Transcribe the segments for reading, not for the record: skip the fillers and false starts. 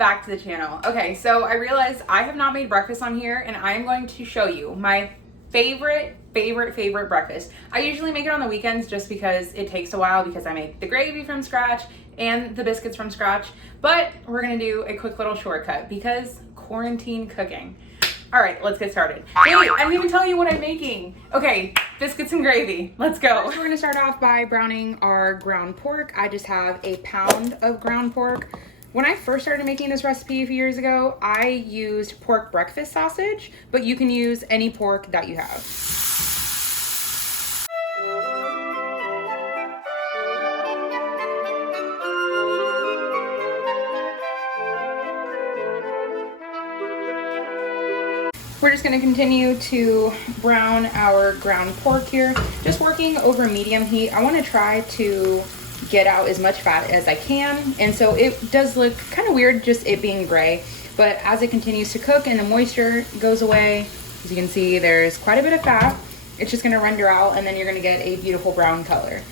back to the channel. Okay, so I realized I have not made breakfast on here, and I am going to show you my favorite breakfast. I usually make it on the weekends just because it takes a while, because I make the gravy from scratch and the biscuits from scratch, but we're gonna do a quick little shortcut because quarantine cooking. All right, let's get started. Wait, I didn't even tell you what I'm making. Okay, biscuits and gravy, let's go. First, we're gonna start off by browning our ground pork. I just have a pound of ground pork. When I first started making this recipe a few years ago, I used pork breakfast sausage, but you can use any pork that you have. We're just gonna continue to brown our ground pork here, just working over medium heat. I wanna try to get out as much fat as I can, and so it does look kind of weird just it being gray, but as it continues to cook and the moisture goes away, as you can see, there's quite a bit of fat. It's just gonna render out, and then you're gonna get a beautiful brown color.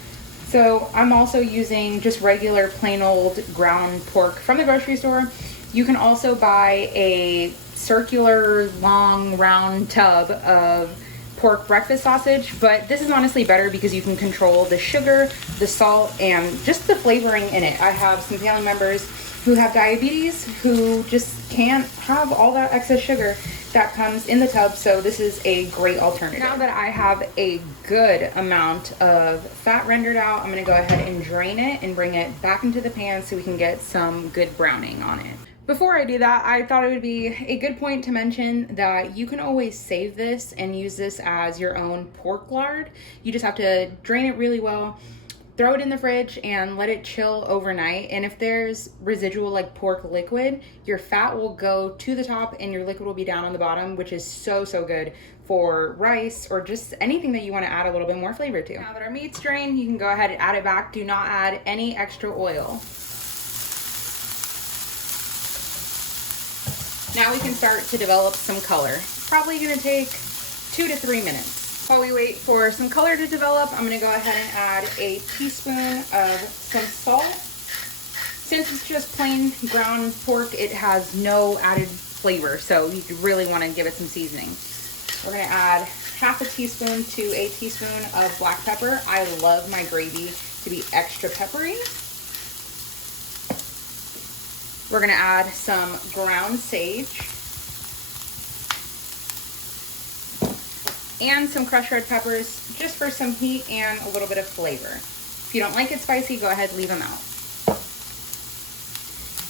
So I'm also using just regular plain old ground pork from the grocery store. You can also buy a circular long round tub of pork breakfast sausage, but this is honestly better because you can control the sugar, the salt, and just the flavoring in it. I have some family members who have diabetes who just can't have all that excess sugar that comes in the tub, so this is a great alternative. Now that I have a good amount of fat rendered out, I'm gonna go ahead and drain it and bring it back into the pan so we can get some good browning on it. Before I do that, I thought it would be a good point to mention that you can always save this and use this as your own pork lard. You just have to drain it really well, throw it in the fridge, and let it chill overnight. And if there's residual like pork liquid, your fat will go to the top and your liquid will be down on the bottom, which is so good for rice or just anything that you want to add a little bit more flavor to. Now that our meat's drained, you can go ahead and add it back. Do not add any extra oil. Now we can start to develop some color. Probably gonna take 2 to 3 minutes. While we wait for some color to develop, I'm gonna go ahead and add a teaspoon of some salt. Since it's just plain ground pork, it has no added flavor, so you really wanna give it some seasoning. We're gonna add half a teaspoon to a teaspoon of black pepper. I love my gravy to be extra peppery. We're gonna add some ground sage and some crushed red peppers just for some heat and a little bit of flavor. If you don't like it spicy, go ahead and leave them out. I'm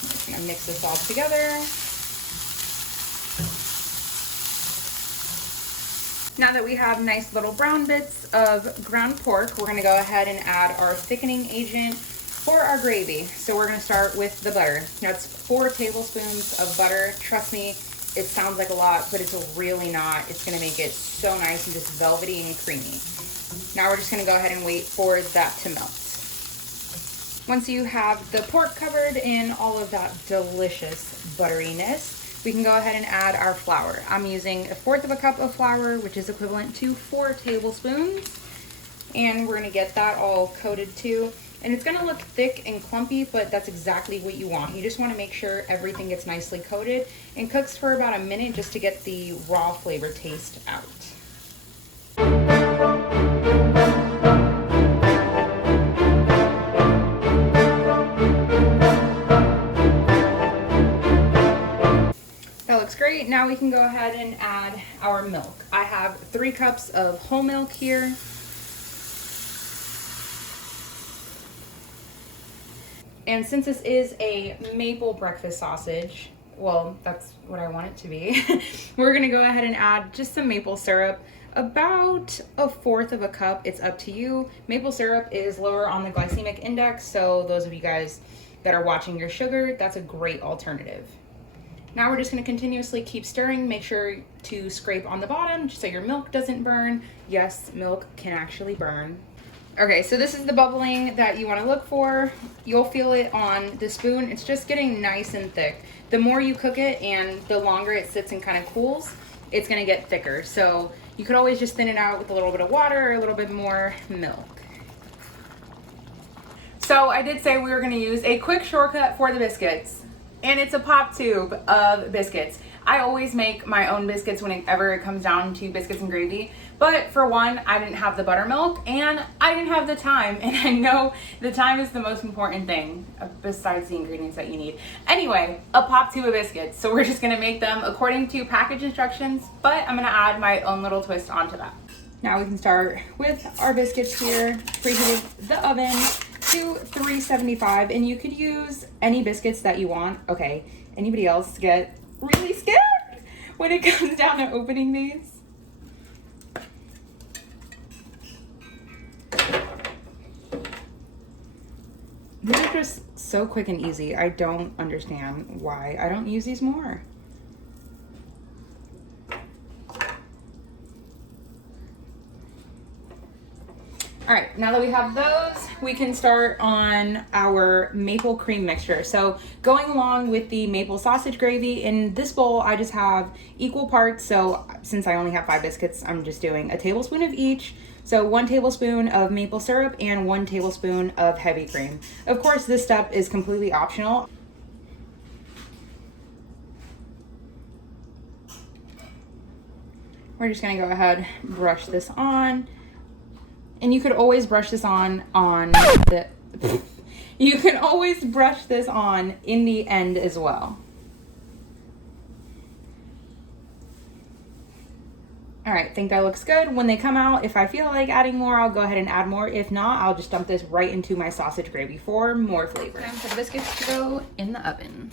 just gonna mix this all together. Now that we have nice little brown bits of ground pork, we're gonna go ahead and add our thickening agent for our gravy. So we're gonna start with the butter. That's 4 tablespoons of butter. Trust me, it sounds like a lot, but it's really not. It's gonna make it so nice and just velvety and creamy. Now we're just gonna go ahead and wait for that to melt. Once you have the pork covered in all of that delicious butteriness, we can go ahead and add our flour. I'm using 1/4 cup of flour, which is equivalent to 4 tablespoons. And we're gonna get that all coated too. And it's gonna look thick and clumpy, but that's exactly what you want. You just wanna make sure everything gets nicely coated and cooks for about a minute just to get the raw flavor taste out. That looks great. Now we can go ahead and add our milk. I have 3 cups of whole milk here. And since this is a maple breakfast sausage, well, that's what I want it to be, we're gonna go ahead and add just some maple syrup, about 1/4 cup. It's up to you. Maple syrup is lower on the glycemic index, so those of you guys that are watching your sugar, that's a great alternative. Now we're just gonna continuously keep stirring. Make sure to scrape on the bottom just so your milk doesn't burn. Yes, milk can actually burn. Okay, so this is the bubbling that you want to look for. You'll feel it on the spoon. It's just getting nice and thick. The more you cook it and the longer it sits and kind of cools, it's going to get thicker. So you could always just thin it out with a little bit of water or a little bit more milk. So I did say we were going to use a quick shortcut for the biscuits. and it's a pop tube of biscuits. I always make my own biscuits whenever it comes down to biscuits and gravy, but for one, I didn't have the buttermilk and I didn't have the time, and I know the time is the most important thing besides the ingredients that you need. Anyway, a pop tube of biscuits, so we're just gonna make them according to package instructions, but I'm gonna add my own little twist onto that. Now we can start with our biscuits here, preheating the oven to 375, and you could use any biscuits that you want. Okay, anybody else get really scared when it comes down to opening these? These are just so quick and easy. I don't understand why I don't use these more. All right, now that we have those, we can start on our maple cream mixture. So going along with the maple sausage gravy, in this bowl, I just have equal parts. So since I only have 5 biscuits, I'm just doing a tablespoon of each. So 1 tablespoon of maple syrup and 1 tablespoon of heavy cream. Of course, this step is completely optional. We're just gonna go ahead, brush this on. And you could always brush this on the, you can always brush this on in the end as well. All right, think that looks good. When they come out, if I feel like adding more, I'll go ahead and add more. If not, I'll just dump this right into my sausage gravy for more flavor. Time for the biscuits to go in the oven.